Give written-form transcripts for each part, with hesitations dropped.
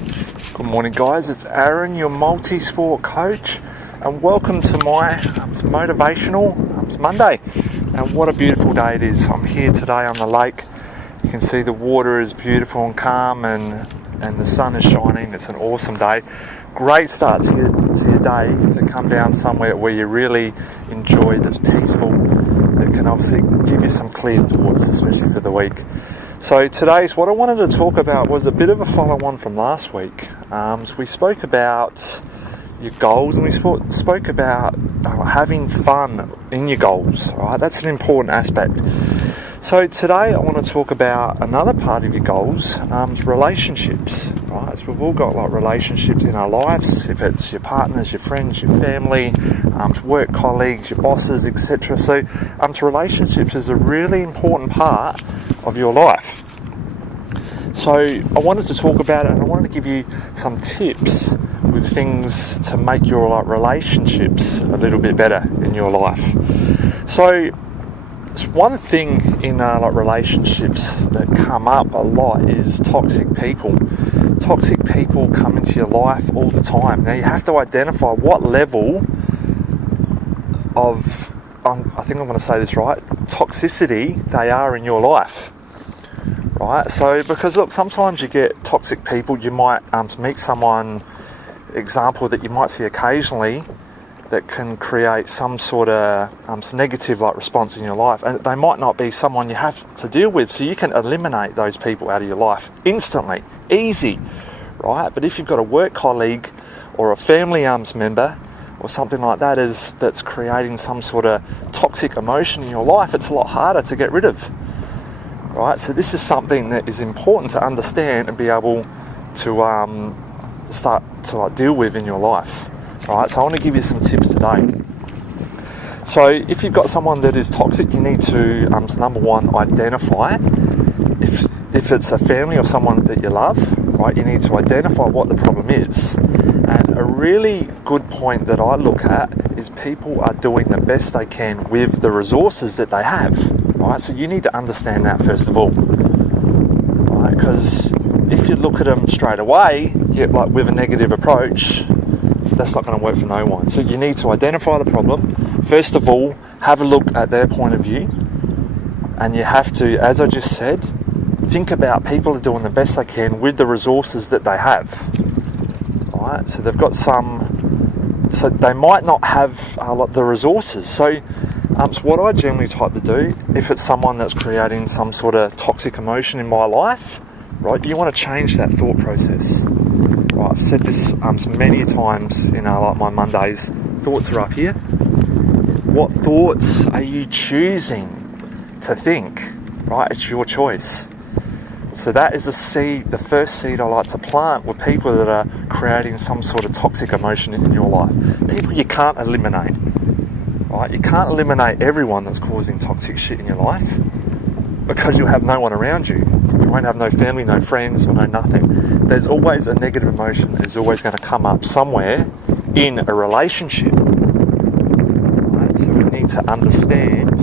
Good morning, guys. It's Aaron, your multi-sport coach, and welcome to my Motivational Monday. And what a beautiful day it is. I'm here today on the lake. You can see the water is beautiful and calm, and the sun is shining. It's an awesome day. Great start to your day to come down somewhere where you really enjoy, that's peaceful, that can obviously give you some clear thoughts, especially for the week. So today's, what I wanted to talk about was a bit of a follow-on from last week. So we spoke about your goals, and we spoke about having fun in your goals. Right? That's an important aspect. So today I want to talk about another part of your goals, relationships. Right? So we've all got relationships in our lives, if it's your partners, your friends, your family, work colleagues, your bosses, etc. So relationships is a really important part of your life. So I wanted to talk about it, and I wanted to give you some tips with things to make your relationships a little bit better in your life. So it's one thing in relationships that come up a lot is toxic people. Toxic people come into your life all the time. Now you have to identify what level of, I think I'm going to say this right, toxicity they are in your life. Right? So, because look, sometimes you get toxic people. You might meet someone, example, that you might see occasionally, that can create some sort of negative response in your life, and they might not be someone you have to deal with, so you can eliminate those people out of your life instantly, easy, right? But if you've got a work colleague or a family member or something like that that's creating some sort of toxic emotion in your life, it's a lot harder to get rid of, right? So this is something that is important to understand and be able to start to deal with in your life. Right, so I want to give you some tips today. So if you've got someone that is toxic, you need to, number one, identify. If it's a family or someone that you love, right, you need to identify what the problem is. And a really good point that I look at is people are doing the best they can with the resources that they have. Right, so you need to understand that first of all. Right, because if you look at them straight away, with a negative approach, that's not going to work for no one. So you need to identify the problem. First of all, have a look at their point of view. And you have to, as I just said, think about people are doing the best they can with the resources that they have. Right? So they've got so they might not have the resources. So what I generally type to do, if it's someone that's creating some sort of toxic emotion in my life, right, you want to change that thought process. Right, I've said this many times in my Mondays. Thoughts are up here. What thoughts are you choosing to think? Right, it's your choice. So that is the first seed I like to plant with people that are creating some sort of toxic emotion in your life. People you can't eliminate. Right, you can't eliminate everyone that's causing toxic shit in your life, because you'll have no one around you. You won't have no family, no friends, or no nothing. There's always a negative emotion that is always going to come up somewhere in a relationship. Right? So we need to understand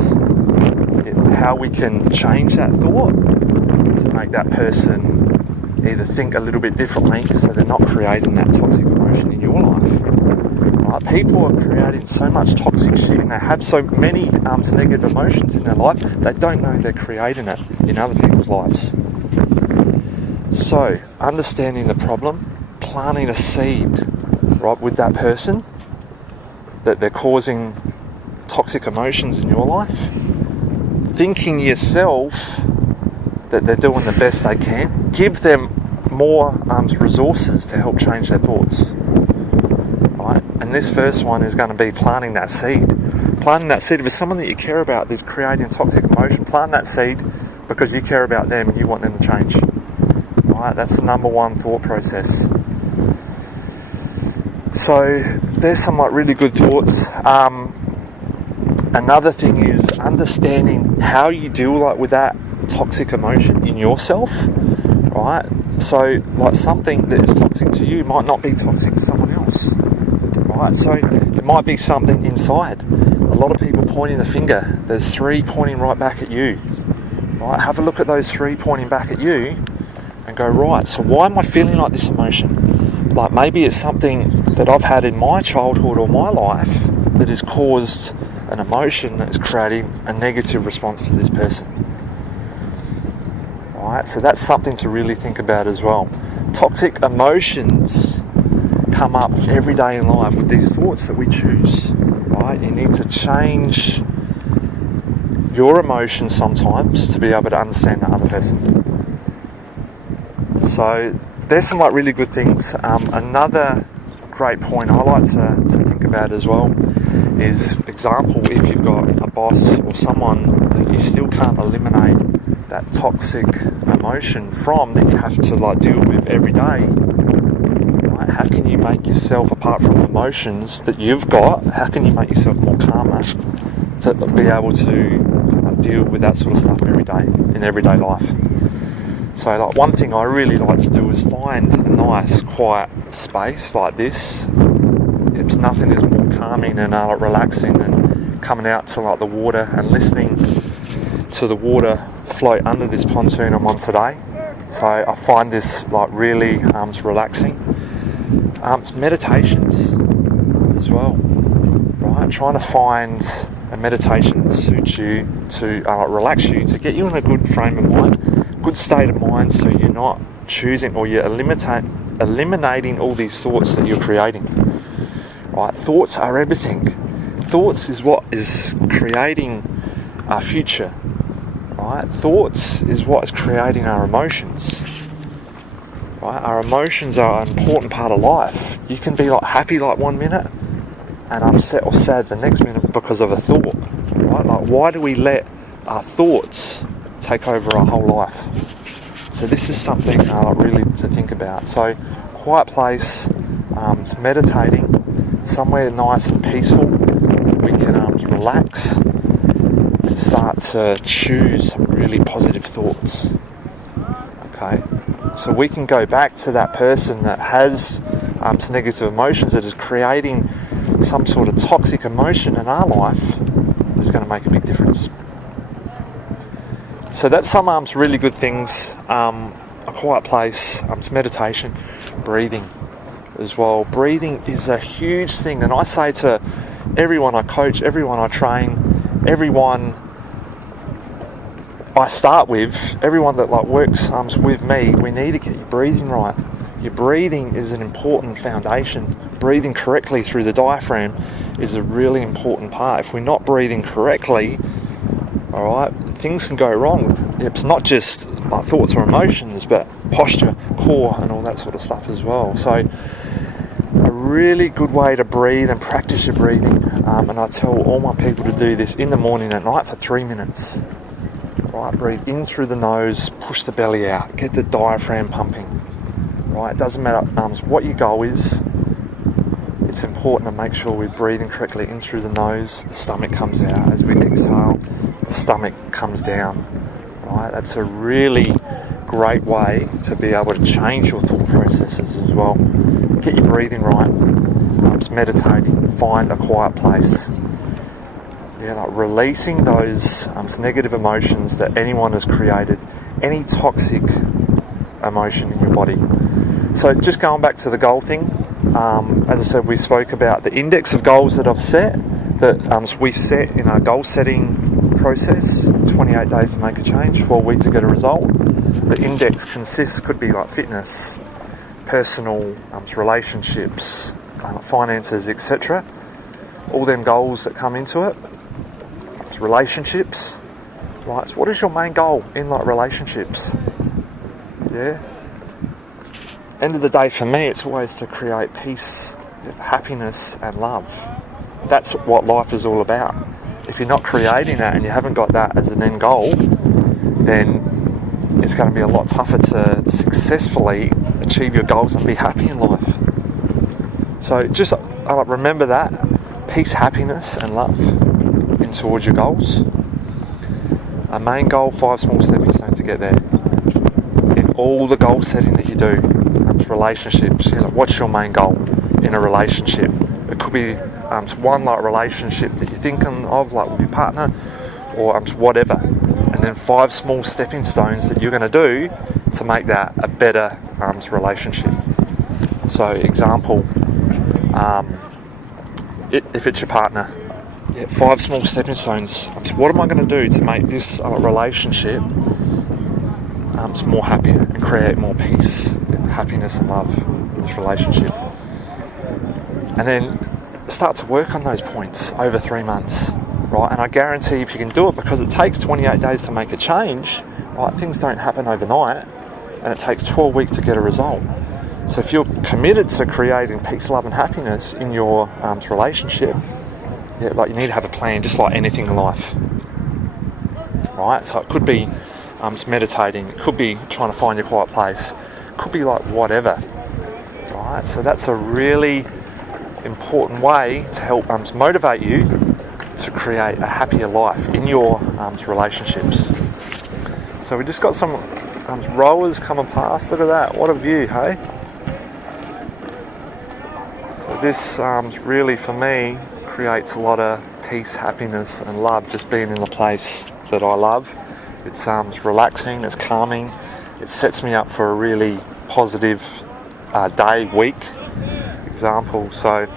how we can change that thought to make that person either think a little bit differently, so they're not creating that toxic emotion in your life. Right? People are creating so much toxic shit, and they have so many negative emotions in their life, they don't know they're creating it in other people's lives. So, understanding the problem, planting a seed, right, with that person, that they're causing toxic emotions in your life, thinking yourself that they're doing the best they can, give them more resources to help change their thoughts. Right? And this first one is going to be planting that seed. Planting that seed, if it's someone that you care about that's creating toxic emotion, plant that seed because you care about them and you want them to change. Right? That's the number one thought process. So there's some really good thoughts. Another thing is understanding how you deal with that toxic emotion in yourself. Right? So something that is toxic to you might not be toxic to someone else. Right? So it might be something inside. A lot of people pointing the finger. There's three pointing right back at you. Right? Have a look at those three pointing back at you and go, right, so why am I feeling like this emotion? Like maybe it's something that I've had in my childhood or my life that has caused an emotion that's creating a negative response to this person. Right, so that's something to really think about as well. Toxic emotions come up every day in life with these thoughts that we choose. Right, you need to change your emotions sometimes to be able to understand the other person. So there's some really good things. Another great point I like to think about as well is, example, if you've got a boss or someone that you still can't eliminate that toxic emotion from, that you have to deal with every day. Right? How can you make yourself, apart from emotions that you've got, how can you make yourself more calmer to be able to deal with that sort of stuff every day in everyday life? So one thing I really like to do is find a nice quiet space like this. Nothing is more calming and relaxing than coming out to the water and listening to the water float under this pontoon I'm on today. So I find this really relaxing. It's meditations as well, right? Trying to find a meditation that suits you to relax you, to get you in a good frame of mind, good state of mind, so you're not choosing or you're eliminating all these thoughts that you're creating. Right? Thoughts are everything. Thoughts is what is creating our future. Right? Thoughts is what is creating our emotions. Right? Our emotions are an important part of life. You can be happy 1 minute and upset or sad the next minute because of a thought. Right? Why do we let our thoughts take over our whole life? So this is something really to think about. So quiet place, meditating, somewhere nice and peaceful that we can relax and start to choose some really positive thoughts. Okay, so we can go back to that person that has some negative emotions, that is creating some sort of toxic emotion in our life, is going to make a big difference. So that's some really good things. A quiet place, meditation, breathing as well. Breathing is a huge thing, and I say to everyone I coach, everyone I train, everyone I start with, everyone that works with me, we need to get your breathing right. Your breathing is an important foundation. Breathing correctly through the diaphragm is a really important part. If we're not breathing correctly, alright, things can go wrong. It's not just thoughts or emotions, but posture, core, and all that sort of stuff as well. So a really good way to breathe and practice your breathing, and I tell all my people to do this in the morning and at night for 3 minutes. Right, breathe in through the nose, push the belly out, get the diaphragm pumping. Right, it doesn't matter what your goal is. It's important to make sure we're breathing correctly in through the nose. The stomach comes out as we exhale. The stomach comes down. Right, that's a really great way to be able to change your thought processes as well. Get your breathing right. Just meditating. Find a quiet place. Releasing those negative emotions that anyone has created, any toxic emotion in your body. So just going back to the goal thing, as I said, we spoke about the index of goals that I've set, that we set in our goal setting process, 28 days to make a change, 12 weeks to get a result. The index could be fitness, personal relationships, finances, etc. All them goals that come into it. It's relationships, right? So what is your main goal in relationships? Yeah. End of the day for me, it's always to create peace, happiness, and love. That's what life is all about. If you're not creating that and you haven't got that as an end goal, then it's going to be a lot tougher to successfully achieve your goals and be happy in life. So just remember that. Peace, happiness, and love in towards your goals. A main goal, 5 small stepping stones to get there. In all the goal setting that you do, relationships, what's your main goal in a relationship? It could be one relationship that you're thinking of, with your partner, or whatever. And then 5 small stepping stones that you're going to do to make that a better relationship. So example, if it's your partner, 5 small stepping stones. What am I going to do to make this relationship more happier and create more peace, happiness and love in this relationship? And then start to work on those points over 3 months, right? And I guarantee if you can do it, because it takes 28 days to make a change, right? Things don't happen overnight, and it takes 12 weeks to get a result. So if you're committed to creating peace, love and happiness in your relationship, you need to have a plan, just like anything in life, right? So it could be meditating, it could be trying to find your quiet place, it could be like whatever, right? So that's a really important way to help motivate you to create a happier life in your relationships. So we just got some rowers coming past. Look at that, what a view, hey? So this really, for me, creates a lot of peace, happiness and love, just being in the place that I love. It's relaxing, it's calming, it sets me up for a really positive day, week, example. So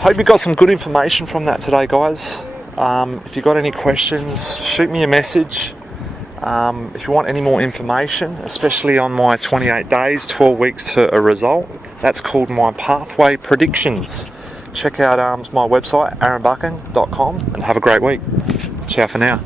hope you got some good information from that today, guys. If you got any questions, shoot me a message. If you want any more information, especially on my 28 days, 12 weeks to a result, that's called my Pathway Predictions. Check out my website, aaronbuchan.com, and have a great week. Ciao for now.